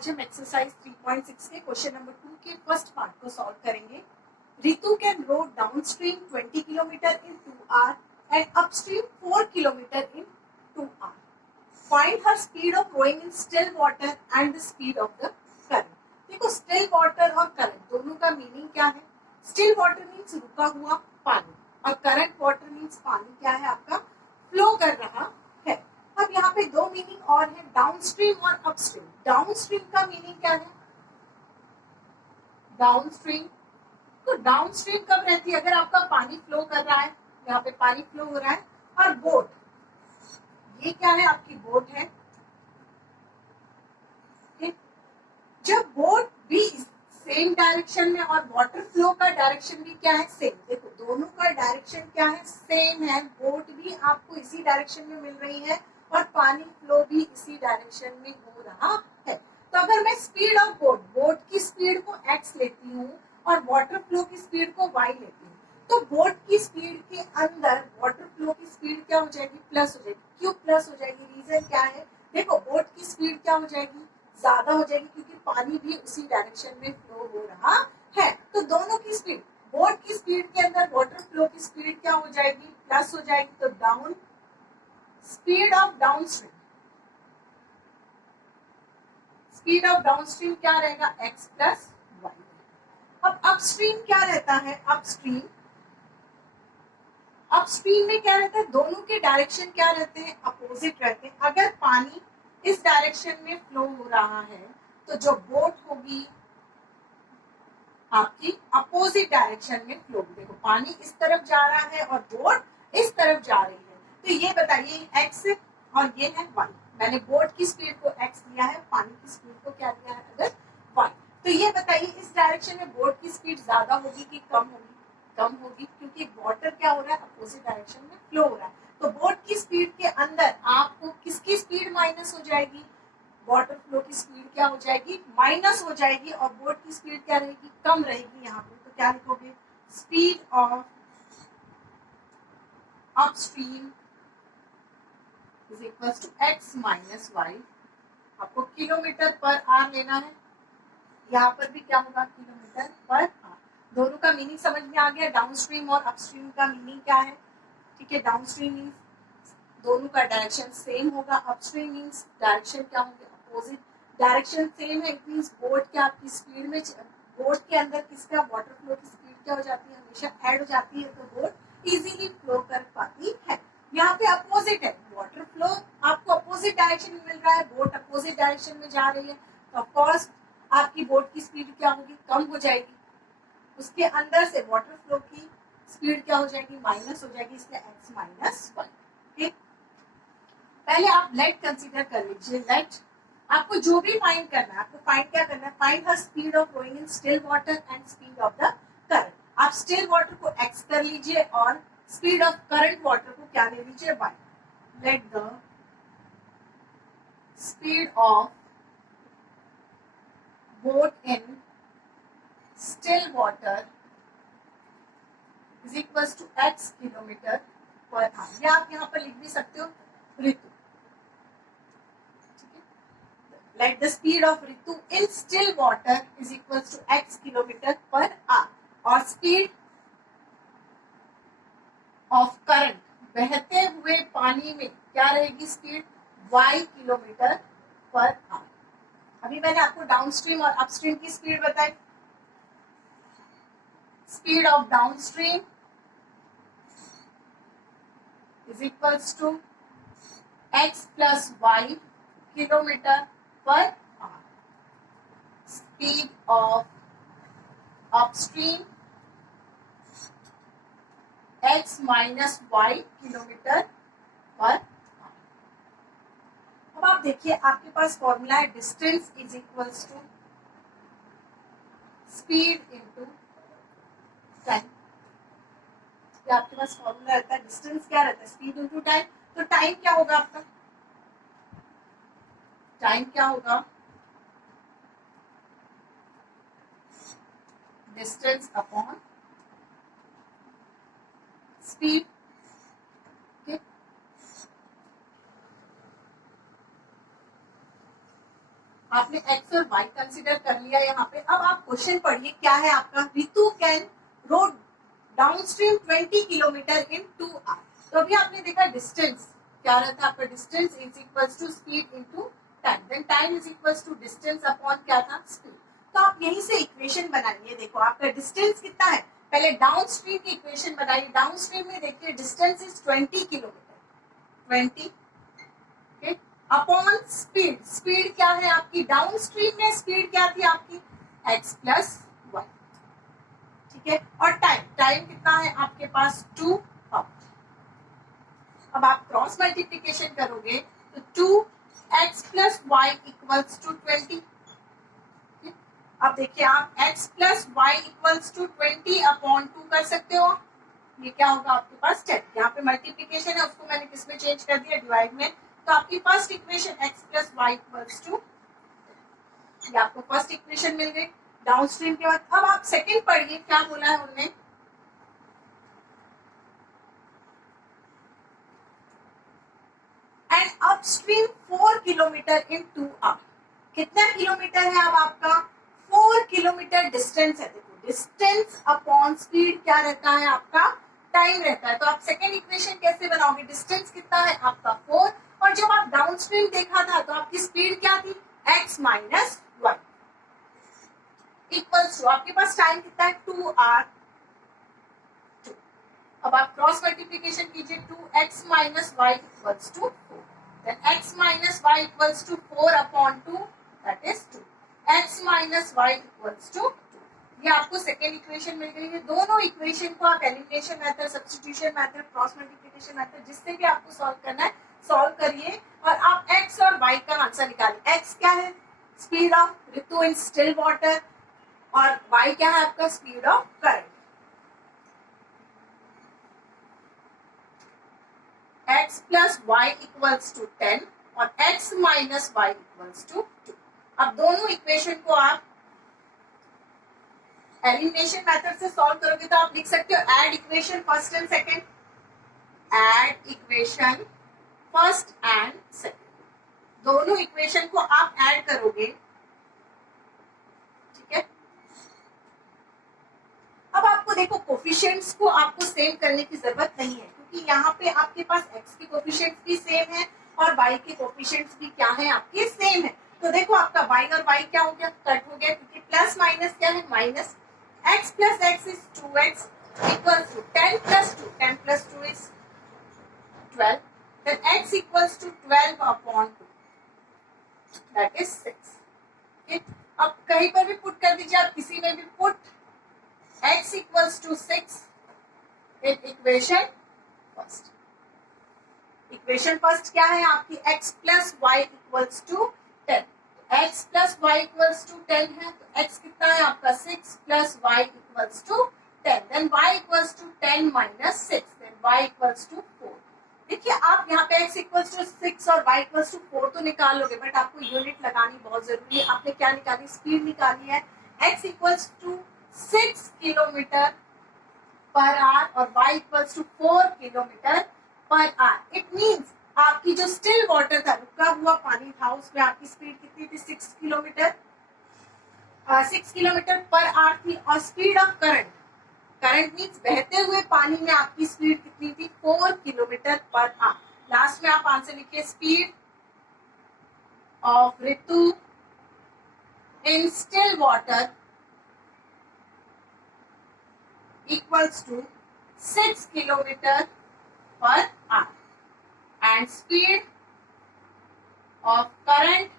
आज हम एक्सरसाइज 3.6 के क्वेश्चन नंबर 2 के फर्स्ट पार्ट को सॉल्व करेंगे। Ritu can row downstream 20 kilometre in 2 hour and upstream 4 kilometre in 2 hour. Find her speed of rowing in still water and the speed of the current. देखो, still water और current दोनों का meaning क्या है? Still water means रुका हुआ पानी और करंट वाटर मीन्स पानी क्या है आपका? फ्लो कर रहा है। अब यहाँ पे दो मीनिंग और है, डाउनस्ट्रीम और अपस्ट्रीम। डाउनस्ट्रीम का मीनिंग क्या है? डाउनस्ट्रीम, तो डाउनस्ट्रीम कब रहती है? अगर आपका पानी फ्लो कर रहा है, यहाँ पे पानी फ्लो हो रहा है और बोट, ये क्या है? आपकी बोट है। ठीक, जब बोट भी सेम डायरेक्शन में और वाटर फ्लो का डायरेक्शन भी क्या है? सेम। देखो, दोनों का डायरेक्शन क्या है? सेम है। बोट भी आपको इसी डायरेक्शन में मिल रही है और पानी फ्लो भी इसी डायरेक्शन में हो रहा है। तो अगर मैं स्पीड ऑफ बोट की स्पीड को x लेती हूँ और वाटर फ्लो की स्पीड को y लेती हूँ, तो बोट की स्पीड के अंदर वाटर फ्लो की स्पीड क्या हो जाएगी? प्लस हो जाएगी। क्यों प्लस हो जाएगी? रीजन क्या है? देखो, बोट की स्पीड क्या हो जाएगी? ज्यादा हो जाएगी, क्योंकि पानी भी उसी डायरेक्शन में फ्लो हो रहा है। तो दोनों की स्पीड, बोट की स्पीड के अंदर वाटर फ्लो की स्पीड क्या हो जाएगी? प्लस हो जाएगी। तो down speed of downstream, speed of downstream क्या रहेगा? x plus Y. अब अपस्ट्रीम क्या रहता है? अपस्ट्रीम में क्या रहता है? दोनों के डायरेक्शन क्या रहते हैं? अपोजिट रहते हैं। अगर पानी इस डायरेक्शन में फ्लो हो रहा है तो जो बोट होगी आपकी अपोजिट डायरेक्शन में फ्लो। देखो, पानी इस तरफ जा रहा है और बोट इस तरफ जा रही है। तो ये बताइए, x और ये है y। मैंने बोट की स्पीड को x दिया है, पानी की स्पीड को क्या दिया है? अगर y। तो ये बताइए, इस डायरेक्शन में बोट की स्पीड ज्यादा होगी कि कम होगी? कम होगी, क्योंकि वाटर क्या हो रहा है? अपोजिट डायरेक्शन में फ्लो हो रहा है। तो बोट की स्पीड के अंदर आपको किसकी स्पीड माइनस हो जाएगी? वाटर फ्लो की स्पीड क्या हो जाएगी? माइनस हो जाएगी। और बोट की स्पीड क्या रहेगी? कम रहेगी। यहाँ पे तो क्या लिखोगे? Speed of upstream is equal to x minus Y. आपको किलोमीटर पर आवर लेना है, यहाँ पर भी क्या होगा? Kilometre per our. दोनों का मीनिंग समझ में आ गया? डाउनस्ट्रीम और अपस्ट्रीम का मीनिंग क्या है? ठीक है, डाउनस्ट्रीम मीन्स दोनों का डायरेक्शन सेम होगा। अपस्ट्रीम मीन्स डायरेक्शन क्या होंगे? अपोजिट। डायरेक्शन सेम है, इट मीन्स बोट क्या आपकी स्पीड में, बोट के अंदर किसका वाटर फ्लो की स्पीड क्या हो जाती है? हमेशा ऐड हो जाती है, तो बोट इजीली फ्लो कर पाती है। यहाँ पे अपोजिट है, वाटर फ्लो आपको अपोजिट डायरेक्शन में मिल रहा है, बोट अपोजिट डायरेक्शन में जा रही है, तो ऑफकोर्स आपकी बोट की स्पीड क्या होगी? कम हो जाएगी। उसके अंदर से वाटर फ्लो की स्पीड क्या हो जाएगी? माइनस हो जाएगी, इसलिए x माइनस वन। ठीक, पहले आप लेट कंसीडर कर लीजिए। लेट आपको जो भी फाइंड करना है, आपको फाइंड क्या करना है? Find her speed of flowing in still water and speed of the current. आप स्टिल वाटर को x कर लीजिए और स्पीड ऑफ करंट वाटर को क्या ले लीजिए? y। Let the speed of boat in still water is equal to x kilometre per hour. या आप यहाँ पर लिख भी सकते हो Ritu. Let the speed of ऋतु in still water is equal to x kilometre per hour. और स्पीड ऑफ करंट, बहते हुए पानी में क्या रहेगी? Speed y kilometre per hour. अभी मैंने आपको डाउनस्ट्रीम और अपस्ट्रीम की स्पीड बताई। Speed of downstream is equals to x plus y kilometre per hour. Speed of upstream x minus y kilometre per hour. अब आप देखिए, आपके पास फॉर्मूला है distance is equals to speed into time. आपके पास फॉर्मूला रहता है, डिस्टेंस क्या रहता है? Speed into time. तो टाइम क्या होगा आपका? टाइम क्या होगा? Distance upon speed. आपने x और कंसिडर कर लिया यहाँ पे। अब आप क्वेश्चन पढ़िए, क्या है आपका, Ritu can row downstream 20 kilometre in 2 hours. तो अभी आपने देखा डिस्टेंस क्या रहता है आपका, distance is equals to speed into time, then time is equals to distance upon क्या था, स्पीड। तो आप यहीं से इक्वेशन बनाइए। देखो आपका डिस्टेंस कितना है, पहले डाउनस्ट्रीम की इक्वेशन बनाइए। डाउनस्ट्रीम में देखिए distance is 20 kilometre, 20 upon speed. Speed क्या है आपकी, डाउनस्ट्रीम में स्पीड क्या थी आपकी, x प्लस वाई, ठीक है। और टाइम, टाइम कितना है आपके पास, 2 आवर। अब आप क्रॉस मल्टीप्लीकेशन करोगे तो 2x plus y equals to 20। अब देखिए आप x plus y equals to 20 upon 2 कर सकते हो, ये क्या होगा आपके पास 10। यहाँ पे मल्टीप्लीकेशन है, उसको मैंने किस में चेंज कर दिया, डिवाइड में। तो आपकी first equation x plus y equals to, ये आपको फर्स्ट इक्वेशन मिल गई डाउनस्ट्रीम के बाद। अब आप सेकंड पढ़िए, क्या बोला है उन्होंने, and upstream 4 kilometre in 2 hour. कितना किलोमीटर है अब आपका, 4 किलोमीटर डिस्टेंस है। देखो डिस्टेंस अपॉन स्पीड क्या रहता है आपका, टाइम रहता है। तो आप सेकेंड इक्वेशन कैसे बनाओगे, डिस्टेंस कितना है आपका 4, और जब आप डाउनस्ट्रीम देखा था तो आपकी स्पीड क्या थी, x minus y equals to, आपके पास टाइम कितना है 2 आवर 2। अब आप क्रॉस मल्टीप्लीकेशन कीजिए, 2x minus y equals to 4, then x minus y equals to 4 upon 2 that is 2, x minus y equals to 2। ये आपको सेकेंड इक्वेशन मिल गई है। दोनों इक्वेशन को आप elimination method, substitution method, cross multiplication method, जिससे भी आपको सॉल्व करना है सॉल्व करिए, और आप x और y का आंसर निकालिए। x क्या है, speed of Ritu in still water, और y क्या है आपका, speed of current. x plus y equals to 10 और x minus y equals to 2। अब दोनों इक्वेशन को आप एलिमिनेशन मेथड से सॉल्व करोगे तो आप लिख सकते हो add equation first and second, add equation first and second. दोनों इक्वेशन को आप ऐड करोगे, ठीक है। अब आपको देखो कोफिशिएंट्स को आपको सेम करने की जरूरत नहीं है, क्योंकि यहाँ पे आपके पास x के कोफिशिएंट्स भी सेम है और y के कोफिशिएंट्स भी क्या है आपके सेम है। तो देखो आपका y और y क्या हो गया, कट हो गया, क्योंकि प्लस माइनस क्या है, minus. x plus x is 2x equals to 10 plus 2, 10 plus 2 is 12, then x equals to 12 upon 2, that is 6। okay? अब कहीं पर भी पुट कर दीजिए, आप किसी में भी put x equals to 6 in equation first। Equation first क्या है आपकी, x plus y equals to 10। x plus y equals to 10 है, तो x कितना है आपका 6 plus y equals to 10, then y equals to 10 minus 6, then y equals to 4। देखिए आप यहाँ पे x इक्वल्स टू 6 और y इक्वल्स टू 4 तो निकाल लोगे, बट आपको यूनिट लगानी बहुत जरूरी है। आपने क्या निकाली, स्पीड निकाली है। x equals to 6 kilometre per hour और y equals to 4 kilometre per hour. It means आपकी जो स्टिल वाटर था, रुका हुआ पानी था, उसमें आपकी स्पीड कितनी थी, 6 किलोमीटर पर आवर थी। और speed of current, current means बहते हुए पानी में आपकी स्पीड कितनी थी, 4 किलोमीटर पर आवर। लास्ट में आप आंसर लिखिए, speed of Ritu in still water equals to 6 kilometre per hour and speed of current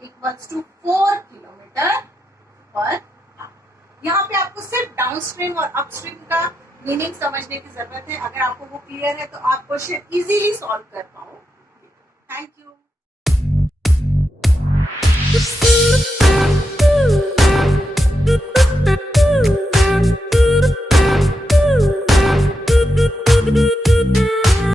equals to 4 kilometre per hour. यहाँ पे आपको सिर्फ डाउनस्ट्रीम और अपस्ट्रीम का मीनिंग समझने की जरूरत है। अगर आपको वो क्लियर है तो आप क्वेश्चन इजीली सॉल्व कर पाओगे। Thank you.